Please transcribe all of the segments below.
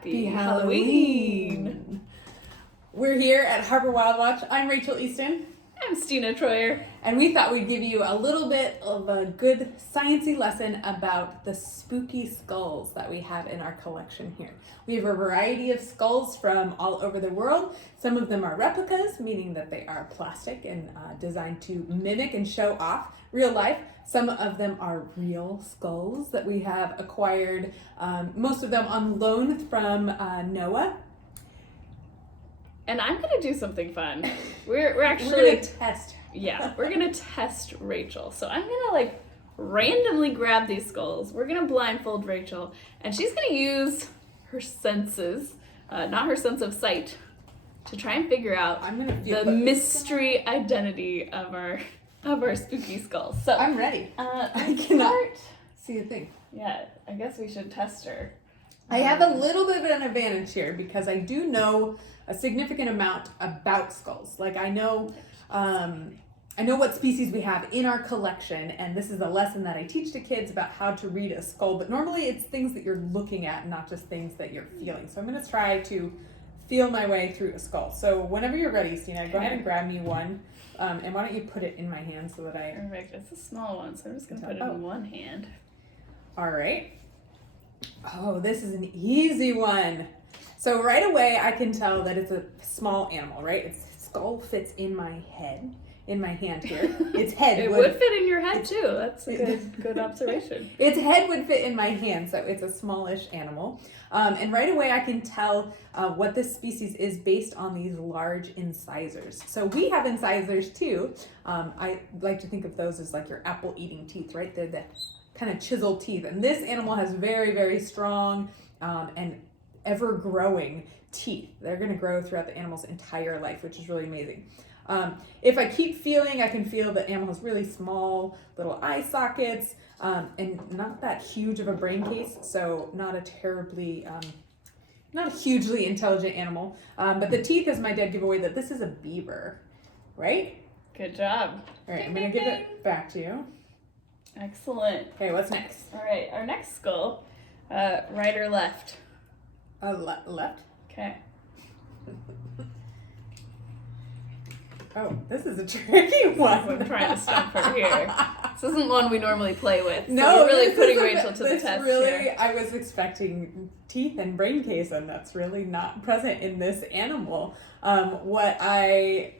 Happy Halloween! We're here at Harbor Wild Watch. I'm Rachel Easton. I'm Stina Troyer. And we thought we'd give you a little bit of a good sciencey lesson about the spooky skulls that we have in our collection here. We have a variety of skulls from all over the world. Some of them are replicas, meaning that they are plastic and designed to mimic and show off real life. Some of them are real skulls that we have acquired, most of them on loan from Noah. And I'm gonna do something fun. We're actually We're gonna test. Yeah, we're gonna test Rachel. So I'm gonna randomly grab these skulls. We're gonna blindfold Rachel, and she's gonna use her senses, not her sense of sight, to try and figure out the mystery identity of our spooky skulls. So I'm ready. I cannot see a thing. Yeah, I guess we should test her. I have a little bit of an advantage here because I do know a significant amount about skulls. Like I know what species we have in our collection, and this is a lesson that I teach to kids about how to read a skull, but normally it's things that you're looking at, not just things that you're feeling. So I'm gonna try to feel my way through a skull. So whenever you're ready, Stina, go ahead and grab me one. And why don't you put it in my hand so that I... Perfect. It's a small one, so I'm just gonna put it in one hand. All right. Oh, this is an easy one. So right away, I can tell that it's a small animal, right? Its skull fits in my head, in my hand here. Its head it would fit in your head too. That's a good observation. Its head would fit in my hand, so it's a smallish animal. And right away, I can tell what this species is based on these large incisors. So we have incisors too. I like to think of those as like your apple-eating teeth, right? They're the kind of chiseled teeth. And this animal has very, very strong and ever-growing teeth. They're going to grow throughout the animal's entire life, which is really amazing. If I keep feeling, I can feel the animal has really small little eye sockets and not that huge of a brain case, so not a terribly, not a hugely intelligent animal. But the teeth is my dead giveaway that this is a beaver, right? Good job. All right, I'm going to give it back to you. Excellent. Okay, what's next? All right, our next skull, right or left? Left. Okay. Oh, this is a tricky one. I'm trying to stump her here. This isn't one we normally play with. So No, we're really putting Rachel to the test here. I was expecting teeth and brain case, and that's really not present in this animal. What I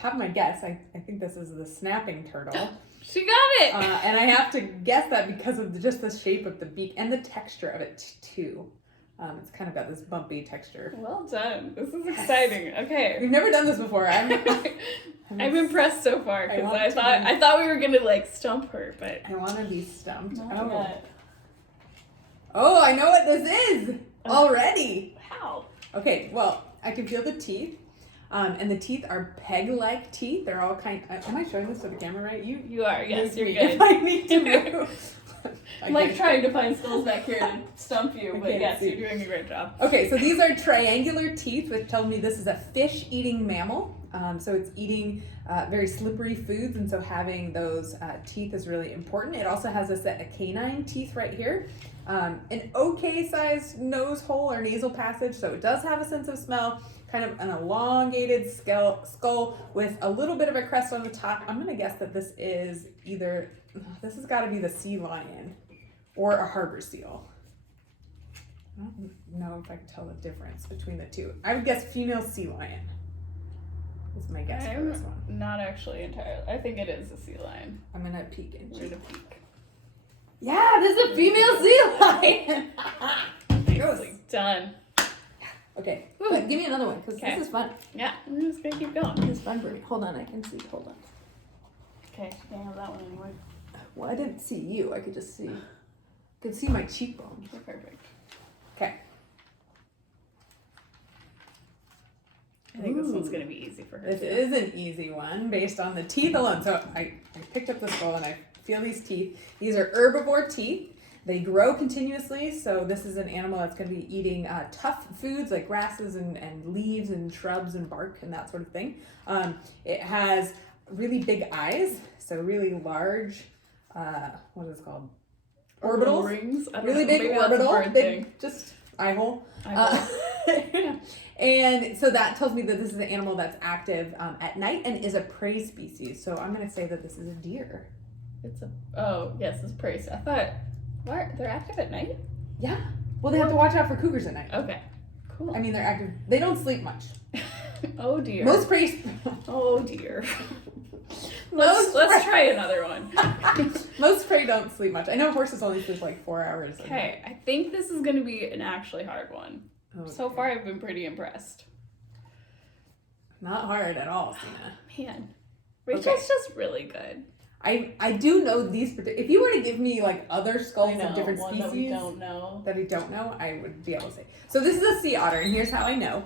have my guess. I think this is the snapping turtle. She got it! And I have to guess that because of just the shape of the beak and the texture of it too. It's kind of got this bumpy texture. Well done. This is exciting. Okay. We've never done this before. I'm impressed so far because I thought we were gonna stump her, but I want to be stumped. Oh, I know what this is already. How? Okay, well, I can feel the teeth. And the teeth are peg-like teeth. They're all am I showing this to the camera right? You are, yes, you're good. If I need to move. I'm trying to find skulls back here to stump you, but yes, you're doing a great job. Okay, so these are triangular teeth, which tell me this is a fish-eating mammal. So it's eating very slippery foods, and so having those teeth is really important. It also has a set of canine teeth right here. An okay-sized nose hole or nasal passage, so it does have a sense of smell. Kind of an elongated skull with a little bit of a crest on the top. I'm going to guess that this is this has got to be the sea lion or a harbor seal. I don't know if I can tell the difference between the two. I would guess female sea lion. That's my guess for this one. Not actually entirely. I think it is a sea lion. I'm going to peek into it. Yeah, this is a female sea lion. Nicely done. Okay, but give me another one because this is fun. Yeah, I'm just gonna keep going. This is fun for me. Hold on, I can see. Hold on. Okay, I can't have that one anymore. Well, I didn't see you. I could just see. I could see my cheekbones. Perfect. Okay. I think this one's gonna be easy for her. This is an easy one based on the teeth alone. So I picked up the skull and I feel these teeth. These are herbivore teeth. They grow continuously, so this is an animal that's going to be eating tough foods like grasses and leaves and shrubs and bark and that sort of thing. It has really big eyes, so really large, what is it called? Orbitals. Rings. Really big orbital. Big, just eye hole. Yeah. And so that tells me that this is an animal that's active at night and is a prey species. So I'm going to say that this is a deer. Yes, it's prey. I thought, what? They're active at night? Yeah. Well, they have to watch out for cougars at night. Okay, cool. I mean, they're active. They don't sleep much. Oh dear. Most prey. Oh dear. Let's try another one. Most prey don't sleep much. I know horses only sleep like 4 hours. Okay, I think this is going to be an actually hard one. Okay. So far, I've been pretty impressed. Not hard at all, Sina. Man, Rachel's just really good. I do know these. If you were to give me like other skulls of different one species that we don't know. that I don't know, I would be able to say. So this is a sea otter, and here's how I know.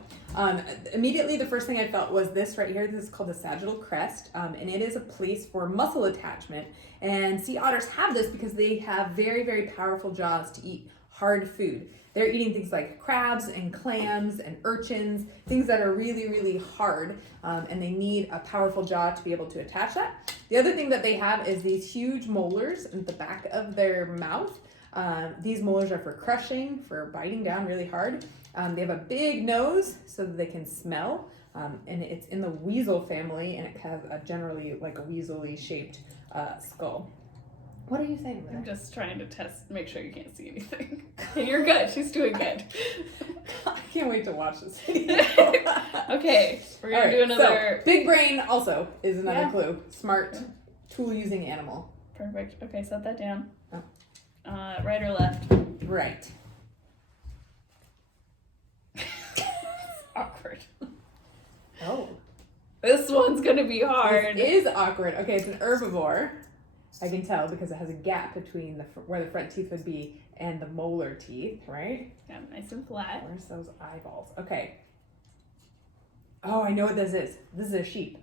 Immediately, the first thing I felt was this right here. This is called the sagittal crest, and it is a place for muscle attachment. And sea otters have this because they have very, very powerful jaws to eat hard food. They're eating things like crabs and clams and urchins, things that are really, really hard, and they need a powerful jaw to be able to attach that. The other thing that they have is these huge molars at the back of their mouth. These molars are for crushing, for biting down really hard. They have a big nose so that they can smell, and it's in the weasel family, and it has a generally like a weaselly shaped skull. What are you saying there? I'm just trying to make sure you can't see anything. And you're good. She's doing good. I can't wait to watch this video. Okay, we're going to do another... So, big brain also is another clue. Smart, yeah. tool-using animal. Perfect. Okay, set that down. Oh. Right or left? Right. Awkward. Oh. This one's going to be hard. This is awkward. Okay, it's an herbivore. I can tell because it has a gap between where the front teeth would be and the molar teeth, right? Yeah, nice and flat. Where's those eyeballs? Okay. Oh, I know what this is. This is a sheep.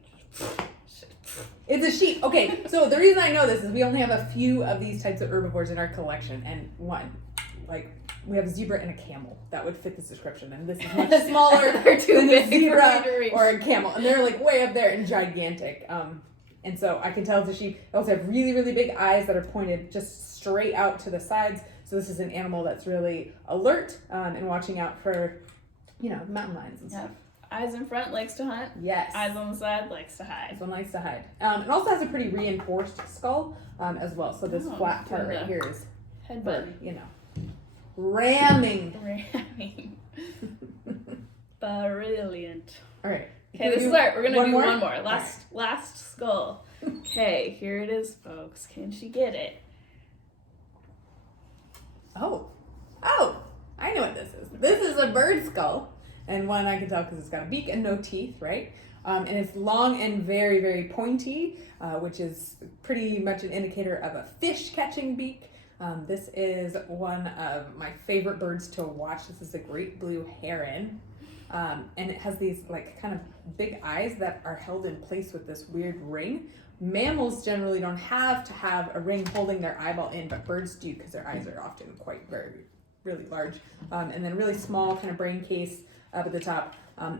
It's a sheep. Okay, so the reason I know this is we only have a few of these types of herbivores in our collection, and we have a zebra and a camel that would fit this description, and this is much smaller They're too than big a zebra for me to reach. or a camel, and they're like way up there and gigantic. And so I can tell it's a sheep. They also have really, really big eyes that are pointed just straight out to the sides. So this is an animal that's really alert and watching out for, mountain lions and stuff. Eyes in front, likes to hunt. Yes. Eyes on the side, likes to hide. This one likes to hide. It also has a pretty reinforced skull as well. So this flat part right here is headbutt. Ramming. Brilliant. All right. Okay, we're gonna do one more. Right. Last skull. Okay, here it is, folks. Can she get it? Oh, I know what this is. This is a bird skull, and one I can tell because it's got a beak and no teeth, right? And it's long and very, very pointy, which is pretty much an indicator of a fish catching beak. This is one of my favorite birds to watch. This is a great blue heron. And it has these kind of big eyes that are held in place with this weird ring. Mammals generally don't have to have a ring holding their eyeball in, but birds do because their eyes are often really large. And then really small kind of brain case up at the top.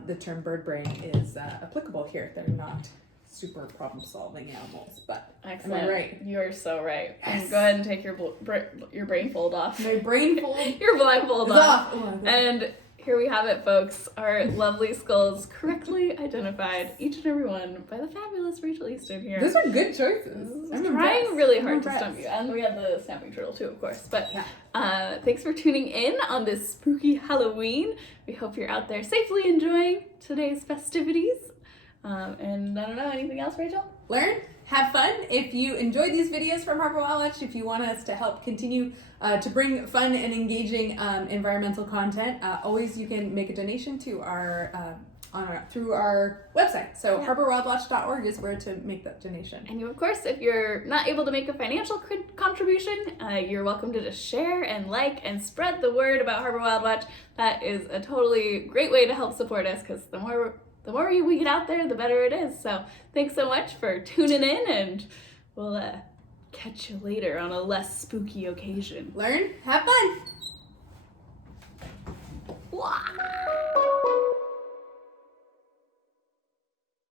The term bird brain is applicable here. They're not super problem-solving animals, but excellent. Am I right? You are so right. Yes. Go ahead and take your brain fold off. My brain fold? Your blindfold off. Oh, and here we have it, folks. Our lovely skulls correctly identified, each and every one, by the fabulous Rachel Easton here. Those are good choices. I'm trying really hard to stump you. And we have the snapping turtle too, of course. But thanks for tuning in on this spooky Halloween. We hope you're out there safely enjoying today's festivities. And I don't know, anything else, Rachel? Learn, have fun. If you enjoyed these videos from Herbivore Watch, if you want us to help continue to bring fun and engaging environmental content, always you can make a donation to through our website. So herbivorewildwatch.org is where to make that donation. And you, of course, if you're not able to make a financial contribution, you're welcome to just share and like and spread the word about Herbivore Wild Watch. That is a totally great way to help support us, because the more we get out there, the better it is. So thanks so much for tuning in, and we'll catch you later on a less spooky occasion. Learn, have fun. Wow.